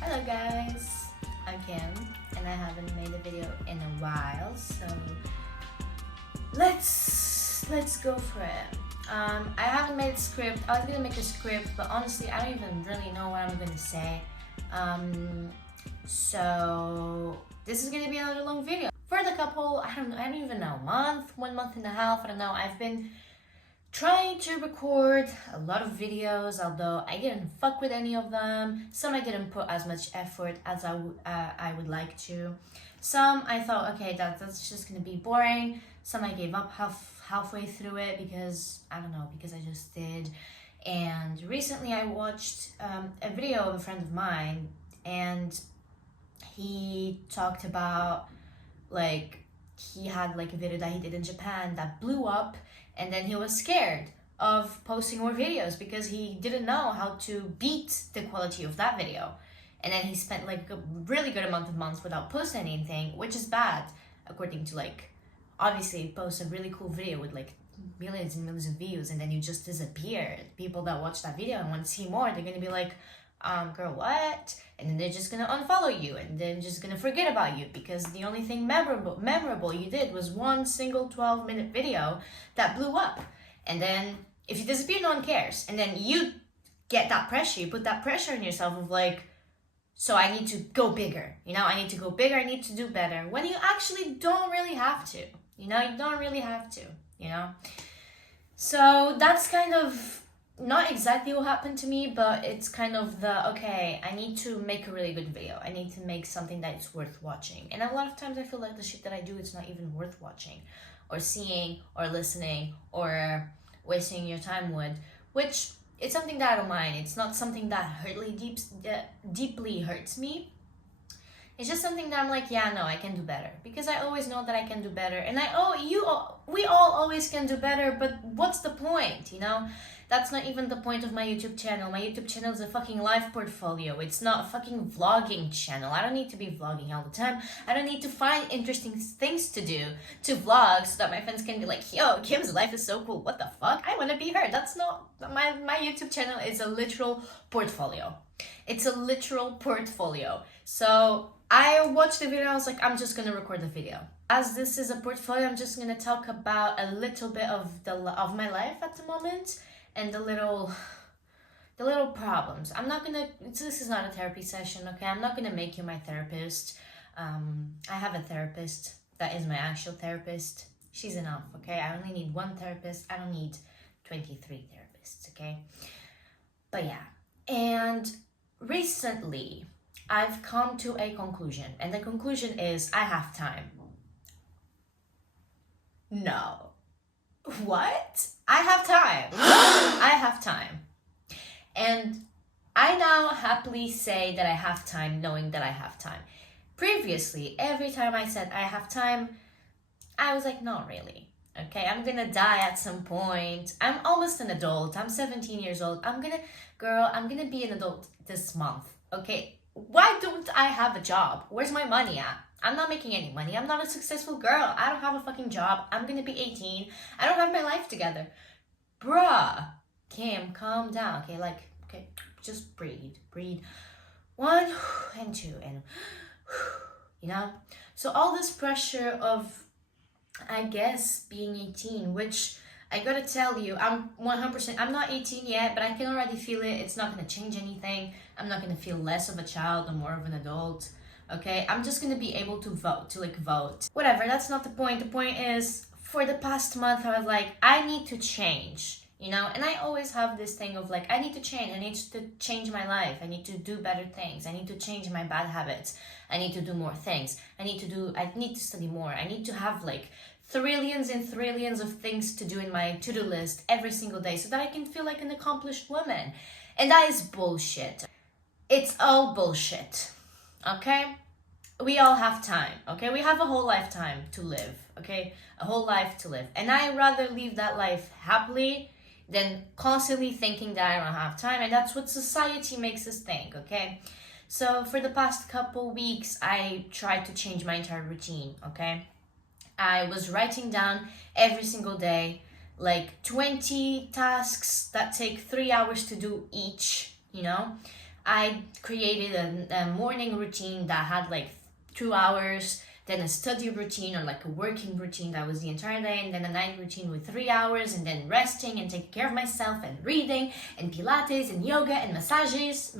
Hello guys, I'm Kim and I haven't made a video in a while, so let's go for it. I haven't made a script. I was gonna make a script, but honestly I don't even really know what I'm gonna say. So this is gonna be another long video. For the couple, I don't even know, month, 1.5 months, I don't know. I've been trying to record a lot of videos, although I didn't fuck with any of them. Some I didn't put as much effort as I would like to. Some I thought, okay, that's just gonna be boring. Some I gave up halfway through it because I don't know, because I just did. And recently I watched a video of a friend of mine, and he talked about like he had like a video that he did in Japan that blew up, and then he was scared of posting more videos because he didn't know how to beat the quality of that video. And then he spent like a really good amount of months without posting anything, which is bad according to like, obviously you post a really cool video with like millions and millions of views and then you just disappear. People that watch that video and want to see more, they're gonna be like, girl, what? And then they're just gonna unfollow you and then just gonna forget about you because the only thing memorable you did was one single 12-minute video that blew up. And then if you disappear, no one cares. And then you get that pressure, you put that pressure on yourself of like, so I need to go bigger, I need to go bigger, I need to do better, when you actually don't really have to, you don't really have to, So that's kind of not exactly what happened to me, but it's kind of okay, I need to make a really good video. I need to make something that's worth watching. And a lot of times I feel like the shit that I do, it's not even worth watching or seeing or listening or wasting your time with, which it's something that I don't mind. It's not something that deeply hurts me. It's just something that I'm like, yeah, no, I can do better. Because I always know that I can do better. And we all always can do better, but what's the point, That's not even the point of my YouTube channel. My YouTube channel is a fucking life portfolio. It's not a fucking vlogging channel. I don't need to be vlogging all the time. I don't need to find interesting things to do to vlog so that my friends can be like, yo, Kim's life is so cool. What the fuck? I want to be her. That's not, my YouTube channel is a literal portfolio. It's a literal portfolio. So I watched the video, I was like, I'm just gonna record the video. As this is a portfolio, I'm just gonna talk about a little bit of my life at the moment and the little problems. This is not a therapy session, okay? I'm not gonna make you my therapist. I have a therapist that is my actual therapist. She's enough, okay? I only need one therapist. I don't need 23 therapists, okay? But yeah, and recently I've come to a conclusion, and the conclusion is I have time. No. What? I have time. I have time. And I now happily say that I have time, knowing that I have time. Previously, every time I said I have time, I was like, not really. Okay, I'm gonna die at some point. I'm almost an adult. I'm 17 years old. I'm gonna be an adult this month. Okay, why don't I have a job? Where's my money at? I'm not making any money. I'm not a successful girl. I don't have a fucking job. I'm gonna be 18. I don't have my life together. Bruh. Kim, calm down. Okay, just breathe. Breathe. 1 and 2 and So all this pressure of, I guess, being 18, which I gotta tell you, I'm not 18 yet, but I can already feel it. It's not gonna change anything. I'm not gonna feel less of a child or more of an adult. Okay, I'm just gonna be able to vote. Whatever, that's not the point. The point is, for the past month, I was like, I need to change, And I always have this thing of like, I need to change. I need to change my life. I need to do better things. I need to change my bad habits. I need to do more things. I need to study more. I need to have like trillions and trillions of things to do in my to-do list every single day so that I can feel like an accomplished woman. And that is bullshit. It's all bullshit. Okay? We all have time. Okay? We have a whole lifetime to live. Okay? A whole life to live. And I rather live that life happily than constantly thinking that I don't have time. And that's what society makes us think. Okay? So for the past couple weeks, I tried to change my entire routine. Okay? I was writing down every single day like 20 tasks that take 3 hours to do each, I created a morning routine that had like 2 hours, then a study routine or like a working routine that was the entire day, and then a night routine with 3 hours, and then resting and taking care of myself and reading and Pilates and yoga and massages,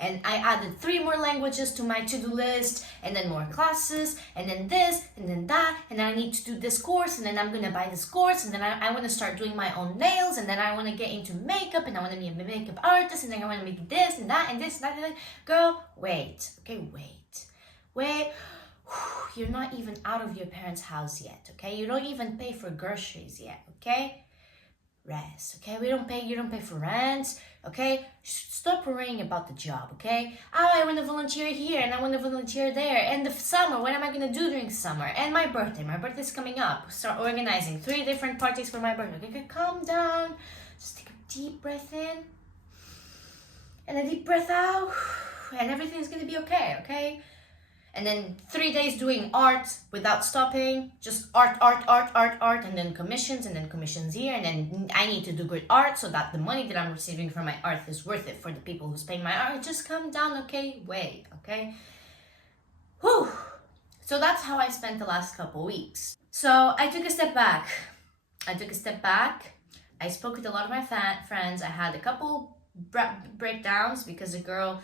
and I added 3 more languages to my to-do list, and then more classes, and then this, and then that, and then I need to do this course, and then I'm gonna buy this course, and then I want to start doing my own nails, and then I want to get into makeup, and I want to be a makeup artist, and then I want to make this and that and this and that, and that. Girl, wait, okay, wait. You're not even out of your parents' house yet, okay? You don't even pay for groceries yet, okay? Rest, okay? You don't pay for rent, okay? Stop worrying about the job, okay? Oh, I want to volunteer here and I want to volunteer there. And the summer, what am I going to do during summer? And my birthday's coming up. Start organizing 3 different parties for my birthday. Okay, calm down. Just take a deep breath in and a deep breath out, and everything's going to be okay, okay? And then 3 days doing art without stopping, just art, and then commissions here, and then I need to do good art so that the money that I'm receiving from my art is worth it for the people who's paying my art. Just calm down, okay? Wait, okay? Whew. So that's how I spent the last couple weeks. So I took a step back. I spoke with a lot of my friends. I had a couple breakdowns because girls,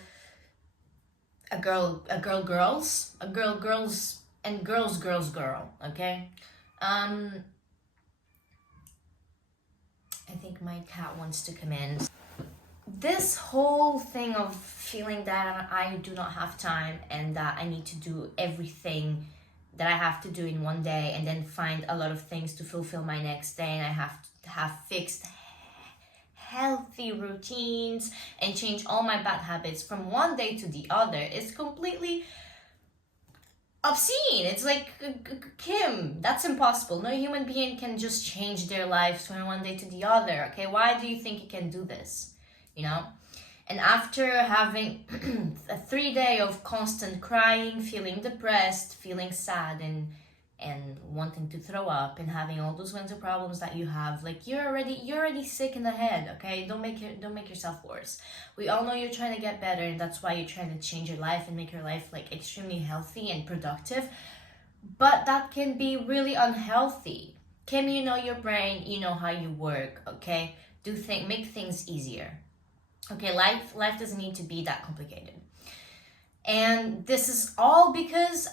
okay? I think my cat wants to come in. This whole thing of feeling that I do not have time and that I need to do everything that I have to do in one day, and then find a lot of things to fulfill my next day, and I have to have fixed healthy routines and change all my bad habits from one day to the other is completely obscene. It's like, Kim, that's impossible. No human being can just change their lives from one day to the other, okay? Why do you think you can do this, you know? And after having a 3 day of constant crying, feeling depressed, feeling sad, and wanting to throw up, and having all those mental problems that you have, like, you're already sick in the head, okay? Don't make yourself worse. We all know you're trying to get better, and that's why you're trying to change your life and make your life like extremely healthy and productive, but that can be really unhealthy. Kim, you know your brain, you know how you work, okay? Make things easier, okay? Life doesn't need to be that complicated. And this is all because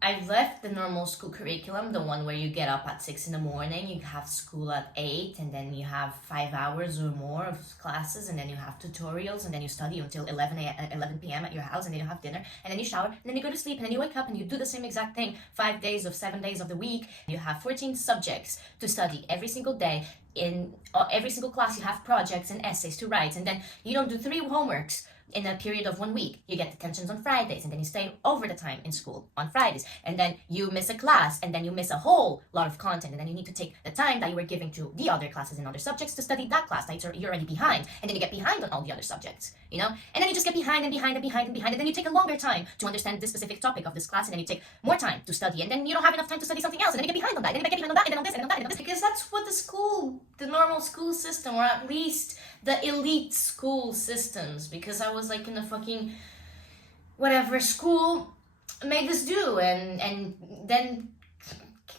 I left the normal school curriculum, the one where you get up at 6 a.m, you have school at 8, and then you have 5 hours or more of classes, and then you have tutorials, and then you study until 11 p.m. at your house, and then you have dinner, and then you shower, and then you go to sleep, and then you wake up, and you do the same exact thing 5 days of 7 days of the week. You have 14 subjects to study every single day. In every single class, you have projects and essays to write, and then you don't do 3 homeworks in a period of 1 week. You get detentions on Fridays, and then you stay over the time in school on Fridays, and then you miss a class, and then you miss a whole lot of content, and then you need to take the time that you were giving to the other classes and other subjects to study that class that you're already behind, and then you get behind on all the other subjects, you know? And then you just get behind, and then you take a longer time to understand this specific topic of this class, and then you take more time to study, and then you don't have enough time to study something else, and then you get behind on that, and then you get behind on that, and then on this, and on that, and on this. Because that's what the normal school system, or at least the elite school systems, because I was like in a fucking whatever school, made us do, and then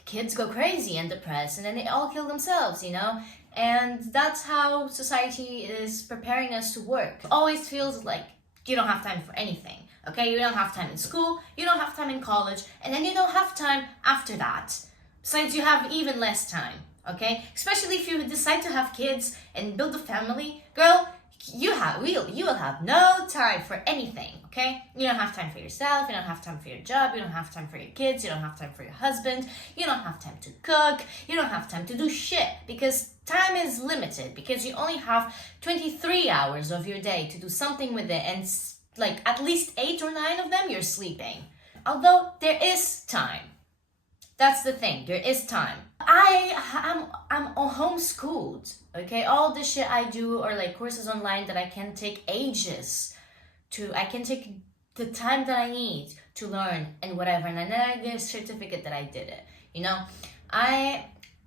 kids go crazy and depressed, and then they all kill themselves, you know? And that's how society is preparing us to work. It always feels like you don't have time for anything, okay? You don't have time in school, you don't have time in college, and then you don't have time after that. Besides, you have even less time, okay? Especially if you decide to have kids and build a family, girl, you will have no time for anything, okay? You don't have time for yourself, you don't have time for your job, you don't have time for your kids, you don't have time for your husband, you don't have time to cook, you don't have time to do shit, because time is limited, because you only have 23 hours of your day to do something with it, and like at least 8 or 9 of them you're sleeping. Although there is time. That's the thing, there is time. I'm homeschooled, okay? All the shit I do are like courses online that I can take ages to, I can take the time that I need to learn and whatever, and then I get a certificate that I did it, you know?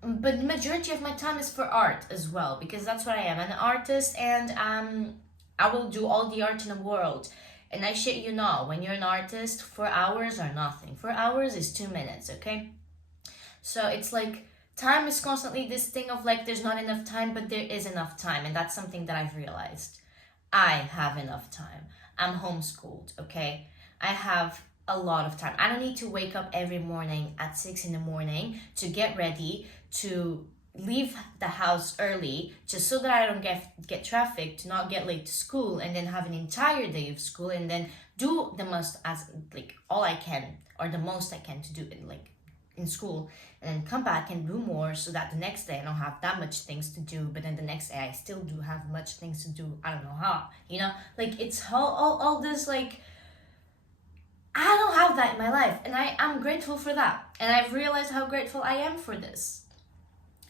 But the majority of my time is for art as well, because that's what I am, an artist, and I will do all the art in the world. And I shit you not, when you're an artist, 4 hours are nothing. 4 hours is 2 minutes, okay? So it's like, time is constantly this thing of like, there's not enough time, but there is enough time. And that's something that I've realized. I have enough time. I'm homeschooled, okay? I have a lot of time. I don't need to wake up every morning at 6 in the morning to get ready, to leave the house early just so that I don't get traffic, to not get late to school, and then have an entire day of school, and then do the most, as like all I can, or the most I can to do it like in school, and then come back and do more, so that the next day I don't have that much things to do, but then the next day I still do have much things to do. I don't know how, you know, like it's all this, like I don't have that in my life, and I'm grateful for that, and I've realized how grateful I am for this.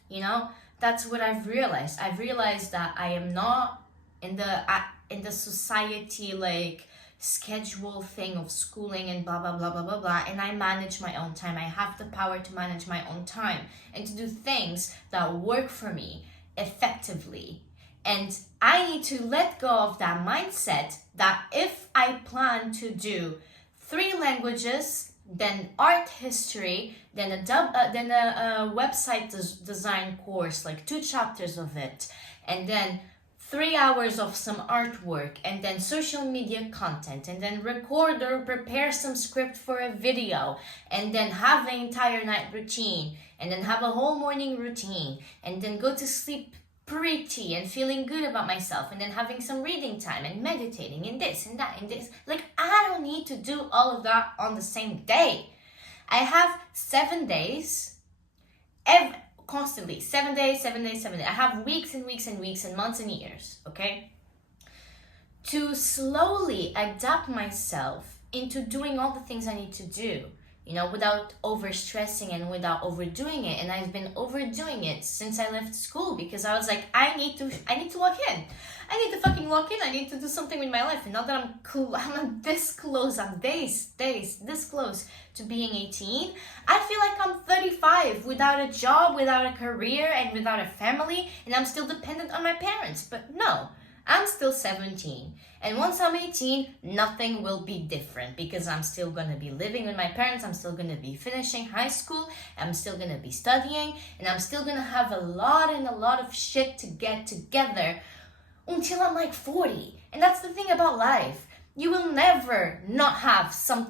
You know, that's what I've realized. I've realized that I am not in the society like schedule thing of schooling and blah blah blah blah blah blah, and I manage my own time. I have the power to manage my own time and to do things that work for me effectively. And I need to let go of that mindset that if I plan to do 3 languages, then art history, then a website design course, like 2 chapters of it, and then 3 hours of some artwork, and then social media content, and then record or prepare some script for a video, and then have the entire night routine, and then have a whole morning routine, and then go to sleep pretty and feeling good about myself, and then having some reading time and meditating and this and that and this. Like, I don't need to do all of that on the same day. I have 7 days, constantly 7 days, 7 days, 7 days. I have weeks and weeks and weeks and months and years, okay? To slowly adapt myself into doing all the things I need to do, you know, without overstressing and without overdoing it. And I've been overdoing it since I left school, because I was like, I need to lock in. I need to fucking lock in. I need to do something with my life. And now that I'm this close, I'm days this close to being 18, I feel like I'm 35 without a job, without a career, and without a family, and I'm still dependent on my parents. But no, I'm still 17. And once I'm 18, nothing will be different, because I'm still going to be living with my parents. I'm still going to be finishing high school. I'm still going to be studying. And I'm still going to have a lot of shit to get together until I'm like 40. And that's the thing about life. You will never not have some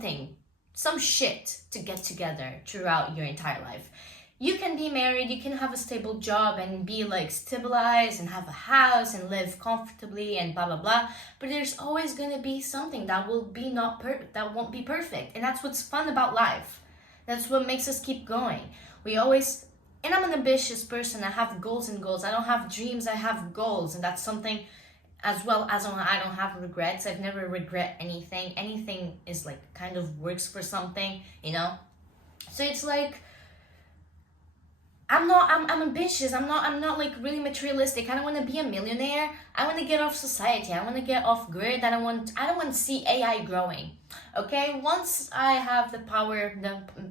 shit to get together throughout your entire life. You can be married, you can have a stable job and be like stabilized and have a house and live comfortably and blah blah blah, but there's always going to be something that won't be perfect. And that's what's fun about life. That's what makes us keep going. And I'm an ambitious person. I have goals and goals. I don't have dreams, I have goals. And that's something, as well as I don't have regrets. I've never regret anything. Anything is like kind of works for something, you know? So it's like, I'm ambitious. I'm not like really materialistic. I don't want to be a millionaire. I want to get off society. I want to get off grid. I don't want to see AI growing. Okay, once I have the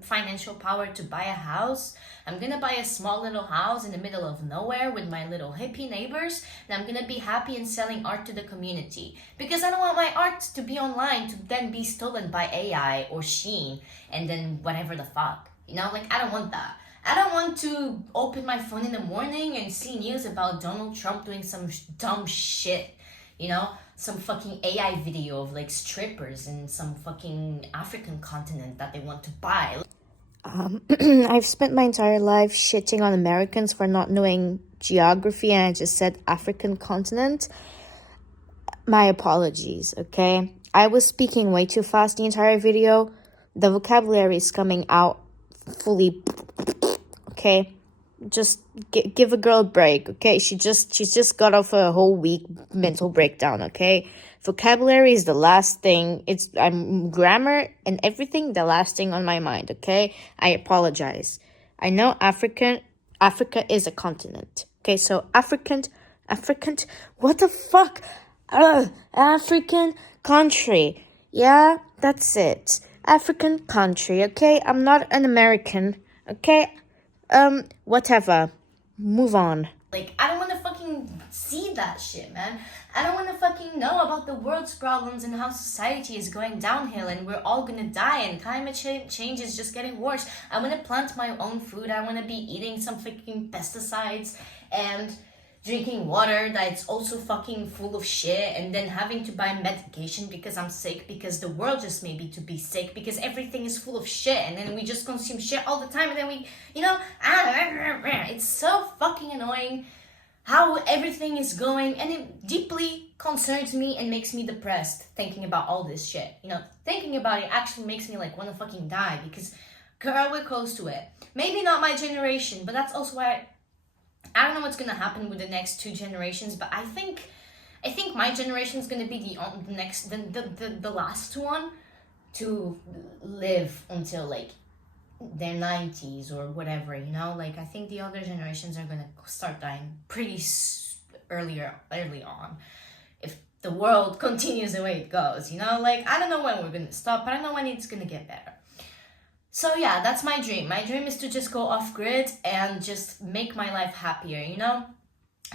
financial power to buy a house, I'm gonna buy a small little house in the middle of nowhere with my little hippie neighbors, and I'm gonna be happy and selling art to the community, because I don't want my art to be online to then be stolen by AI or Shein and then whatever the fuck, you know? Like, I don't want that. I don't want to open my phone in the morning and see news about Donald Trump doing some dumb shit, you know? Some fucking AI video of like strippers in some fucking African continent that they want to buy. I've spent my entire life shitting on Americans for not knowing geography, and I just said African continent. My apologies, okay? I was speaking way too fast the entire video. The vocabulary is coming out fully, okay? Just give a girl a break, okay? She's just got off a whole week mental breakdown, okay? Vocabulary is the last thing. I'm grammar and everything, the last thing on my mind, okay? I apologize. I know Africa is a continent, okay? So African, what the fuck? African country. Yeah, that's it. African country, okay? I'm not an American, okay? Whatever. Move on. Like, I don't want to fucking see that shit, man. I don't want to fucking know about the world's problems and how society is going downhill and we're all gonna die and climate change is just getting worse. I want to plant my own food. I want to be eating some fucking pesticides and drinking water that's also fucking full of shit, and then having to buy medication because I'm sick, because the world just made me to be sick, because everything is full of shit, and then we just consume shit all the time, and then we, it's so fucking annoying how everything is going, and it deeply concerns me and makes me depressed thinking about all this shit. Thinking about it actually makes me like want to fucking die, because girl, we're close to it. Maybe not my generation, but that's also why I don't know what's gonna happen with the next 2 generations, but I think my generation is gonna be the last one to live until like their 90s or whatever. Like, I think the other generations are gonna start dying pretty early on if the world continues the way it goes. Like, I don't know when we're gonna stop, but I know when it's gonna get better. So yeah, that's my dream. My dream is to just go off grid and just make my life happier,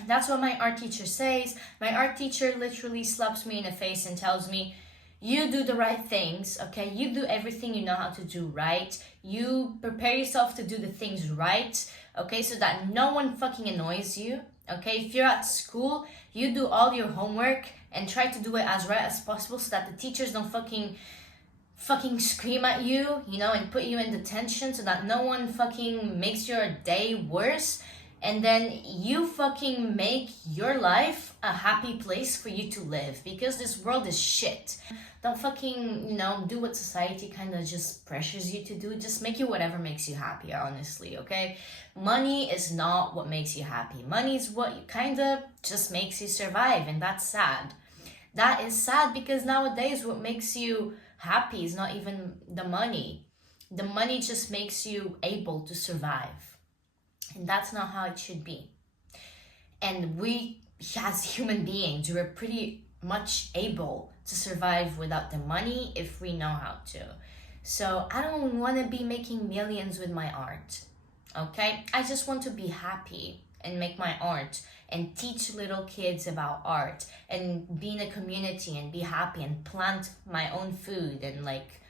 That's what my art teacher says. My art teacher literally slaps me in the face and tells me, you do the right things, okay? You do everything you know how to do right. You prepare yourself to do the things right, okay? So that no one fucking annoys you, okay? If you're at school, you do all your homework and try to do it as right as possible so that the teachers don't fucking scream at you, and put you in detention so that no one fucking makes your day worse. And then you fucking make your life a happy place for you to live, because this world is shit. Don't fucking, do what society kind of just pressures you to do. Just make you whatever makes you happy, honestly, okay? Money is not what makes you happy. Money is what kind of just makes you survive, and that's sad. That is sad, because nowadays what makes you happy is not even the money. The money just makes you able to survive. And that's not how it should be. And we, as human beings, we're pretty much able to survive without the money if we know how to. So I don't want to be making millions with my art, okay? I just want to be happy and make my art and teach little kids about art and be in a community and be happy and plant my own food and like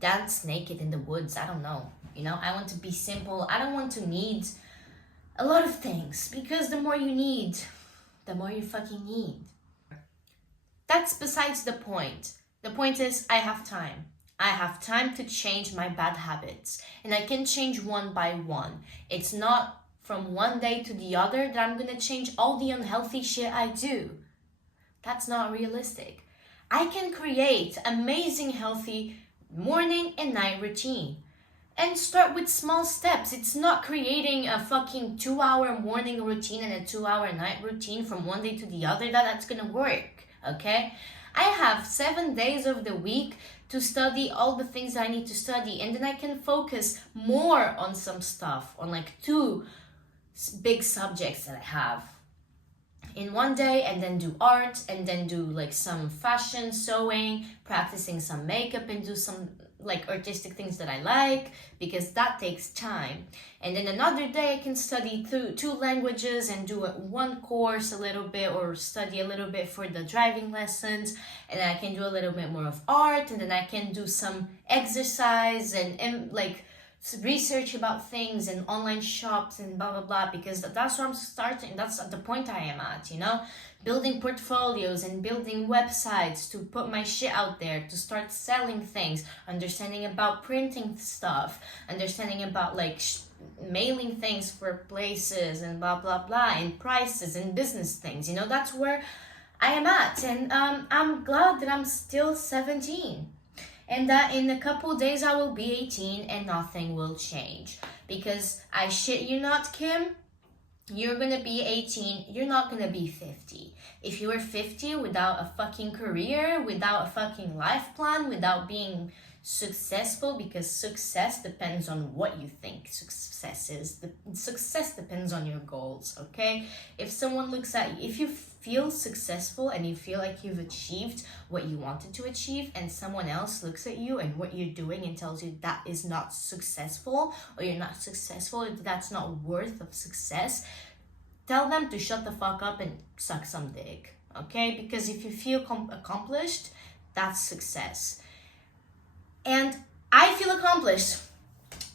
dance naked in the woods. I don't know. I want to be simple. I don't want to need a lot of things, because the more you need, the more you fucking need. That's besides the point. The point is I have time. I have time to change my bad habits, and I can change one by one. It's not from one day to the other that I'm gonna change all the unhealthy shit I do. That's not realistic. I can create amazing healthy morning and night routine. And start with small steps. It's not creating a fucking 2-hour morning routine and a 2-hour night routine from one day to the other that's gonna work, okay? I have 7 days of the week to study all the things I need to study, and then I can focus more on some stuff, on like 2 big subjects that I have in one day, and then do art, and then do like some fashion, sewing, practicing some makeup, and do some like artistic things that I like, because that takes time. And then another day I can study 2 languages and do 1 course a little bit, or study a little bit for the driving lessons, and then I can do a little bit more of art, and then I can do some exercise and like research about things and online shops and blah blah blah, because that's where I'm starting. That's at the point I am at, building portfolios and building websites to put my shit out there, to start selling things, understanding about printing stuff, understanding about like mailing things for places and blah blah blah, and prices and business things. That's where I am at, and I'm glad that I'm still 17. And that in a couple days I will be 18 and nothing will change. Because I shit you not, Kim, you're gonna be 18, you're not gonna be 50. If you were 50 without a fucking career, without a fucking life plan, without being successful, because success depends on what you think success is. Success depends on your goals, okay? If someone looks at you, if you feel successful and you feel like you've achieved what you wanted to achieve, and someone else looks at you and what you're doing and tells you that is not successful, or you're not successful, that's not worth of success, tell them to shut the fuck up and suck some dick, okay? Because if you feel accomplished, that's success. And I feel accomplished.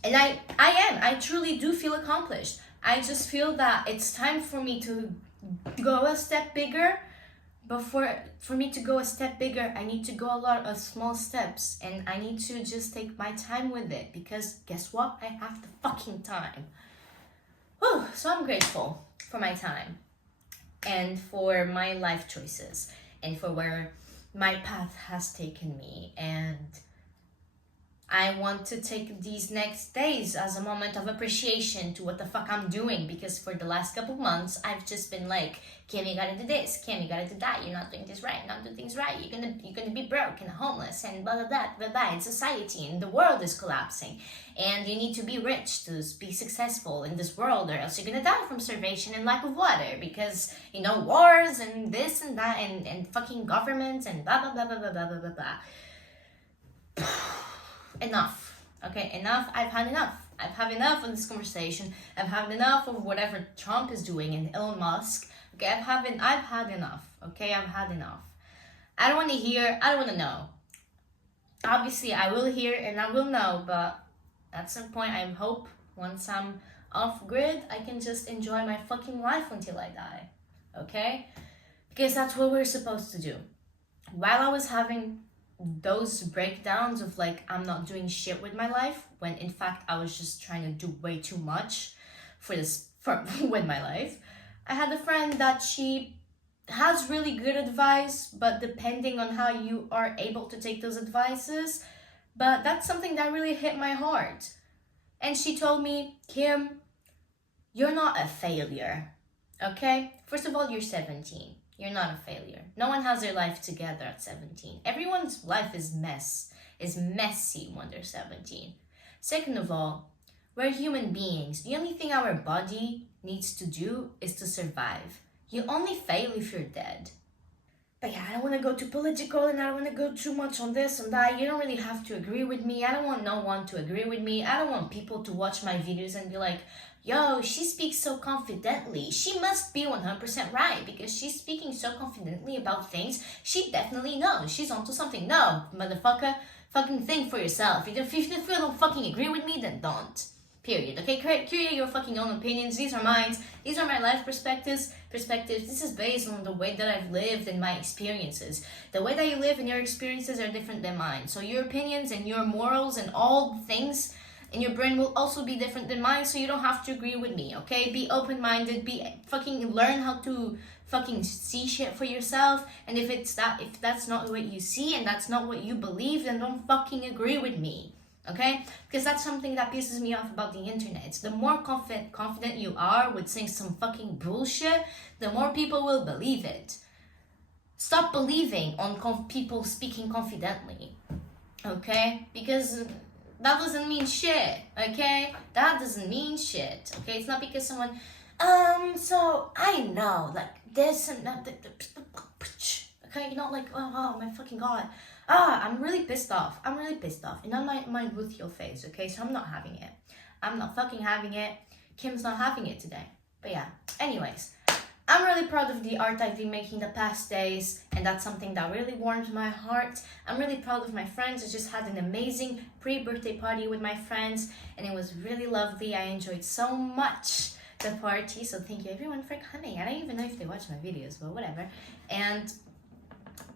And I truly do feel accomplished. I just feel that it's time for me to go a step bigger. But for me to go a step bigger, I need to go a lot of small steps. And I need to just take my time with it. Because guess what? I have the fucking time. Whew, so I'm grateful for my time. And for my life choices. And for where my path has taken me. And I want to take these next days as a moment of appreciation to what the fuck I'm doing, because for the last couple months I've just been like, Kim, you gotta do this, Kim, you gotta do that, you're not doing this right, not doing things right, you're gonna be broke and homeless and blah blah blah blah blah, and society and the world is collapsing and you need to be rich to be successful in this world, or else you're gonna die from starvation and lack of water, because wars and this and that and fucking governments and blah blah blah blah blah blah blah blah. Enough. Okay, enough. I've had enough. I've had enough of this conversation. I've had enough of whatever Trump is doing and Elon Musk. Okay, I've had enough. Okay, I've had enough. I don't want to hear, I don't want to know. Obviously, I will hear and I will know, but at some point, I hope once I'm off grid, I can just enjoy my fucking life until I die. Okay? Because that's what we're supposed to do. While I was having those breakdowns of like, I'm not doing shit with my life, when in fact I was just trying to do way too much with my life, I had a friend that she has really good advice, but depending on how you are able to take those advices, but that's something that really hit my heart. And she told me, Kim, you're not a failure, okay? First of all, you're 17. You're not a failure. No one has their life together at 17. Everyone's life is messy when they're 17. Second of all, we're human beings. The only thing our body needs to do is to survive. You only fail if you're dead. But yeah, I don't want to go too political and I don't want to go too much on this and that. You don't really have to agree with me. I don't want no one to agree with me. I don't want people to watch my videos and be like, yo, she speaks so confidently. She must be 100% right because she's speaking so confidently about things. She definitely knows. She's onto something. No, motherfucker, fucking think for yourself. If you don't fucking agree with me, then don't. Period. Okay, create your fucking own opinions. These are mine. These are my life perspectives. This is based on the way that I've lived and my experiences. The way that you live and your experiences are different than mine. So your opinions and your morals and all things in your brain will also be different than mine. So you don't have to agree with me. Okay, be open-minded. Learn how to fucking see shit for yourself. And if that's not what you see and that's not what you believe, then don't fucking agree with me. Okay? Because that's something that pisses me off about the internet. It's the more confident you are with saying some fucking bullshit, the more people will believe it. Stop believing on people speaking confidently. Okay? Because that doesn't mean shit. Okay? That doesn't mean shit. Okay? It's not because someone, so I know, like this and that. Okay? You're not like, oh my fucking god. I'm really pissed off. And I might with your face, okay? So I'm not having it. I'm not fucking having it. Kim's not having it today. But yeah, anyways. I'm really proud of the art I've been making the past days, and that's something that really warmed my heart. I'm really proud of my friends. I just had an amazing pre-birthday party with my friends, and it was really lovely. I enjoyed so much the party, so thank you everyone for coming. I don't even know if they watch my videos, but whatever. And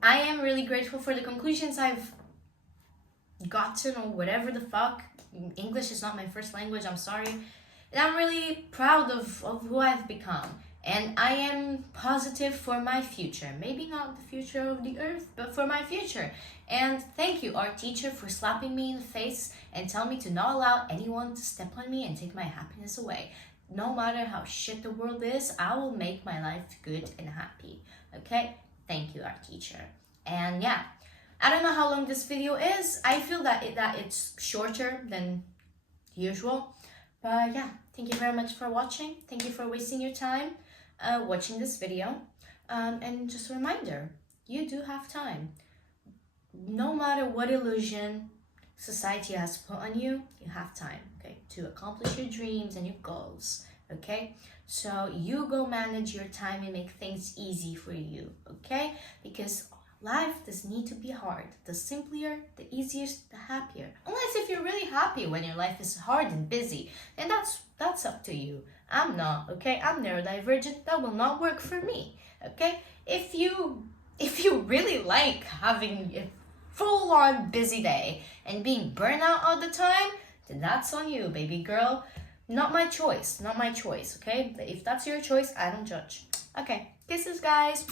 I am really grateful for the conclusions I've gotten, or whatever the fuck. English is not my first language, I'm sorry. And I'm really proud of who I've become. And I am positive for my future. Maybe not the future of the earth, but for my future. And thank you, art teacher, for slapping me in the face and telling me to not allow anyone to step on me and take my happiness away. No matter how shit the world is, I will make my life good and happy. Okay? Thank you, art teacher. And yeah, I don't know how long this video is. I feel that it's shorter than usual. But yeah, thank you very much for watching. Thank you for wasting your time watching this video. And just a reminder, you do have time. No matter what illusion society has put on you, you have time, okay, to accomplish your dreams and your goals, okay? So you go manage your time and make things easy for you, okay? Because life does need to be hard. The simpler, the easier, the happier. Unless if you're really happy when your life is hard and busy, then that's up to you. I'm not, okay? I'm neurodivergent. That will not work for me, okay? If you really like having a full-on busy day and being burnt out all the time, then that's on you, baby girl. Not my choice, okay? But if that's your choice, I don't judge. Okay, kisses, guys.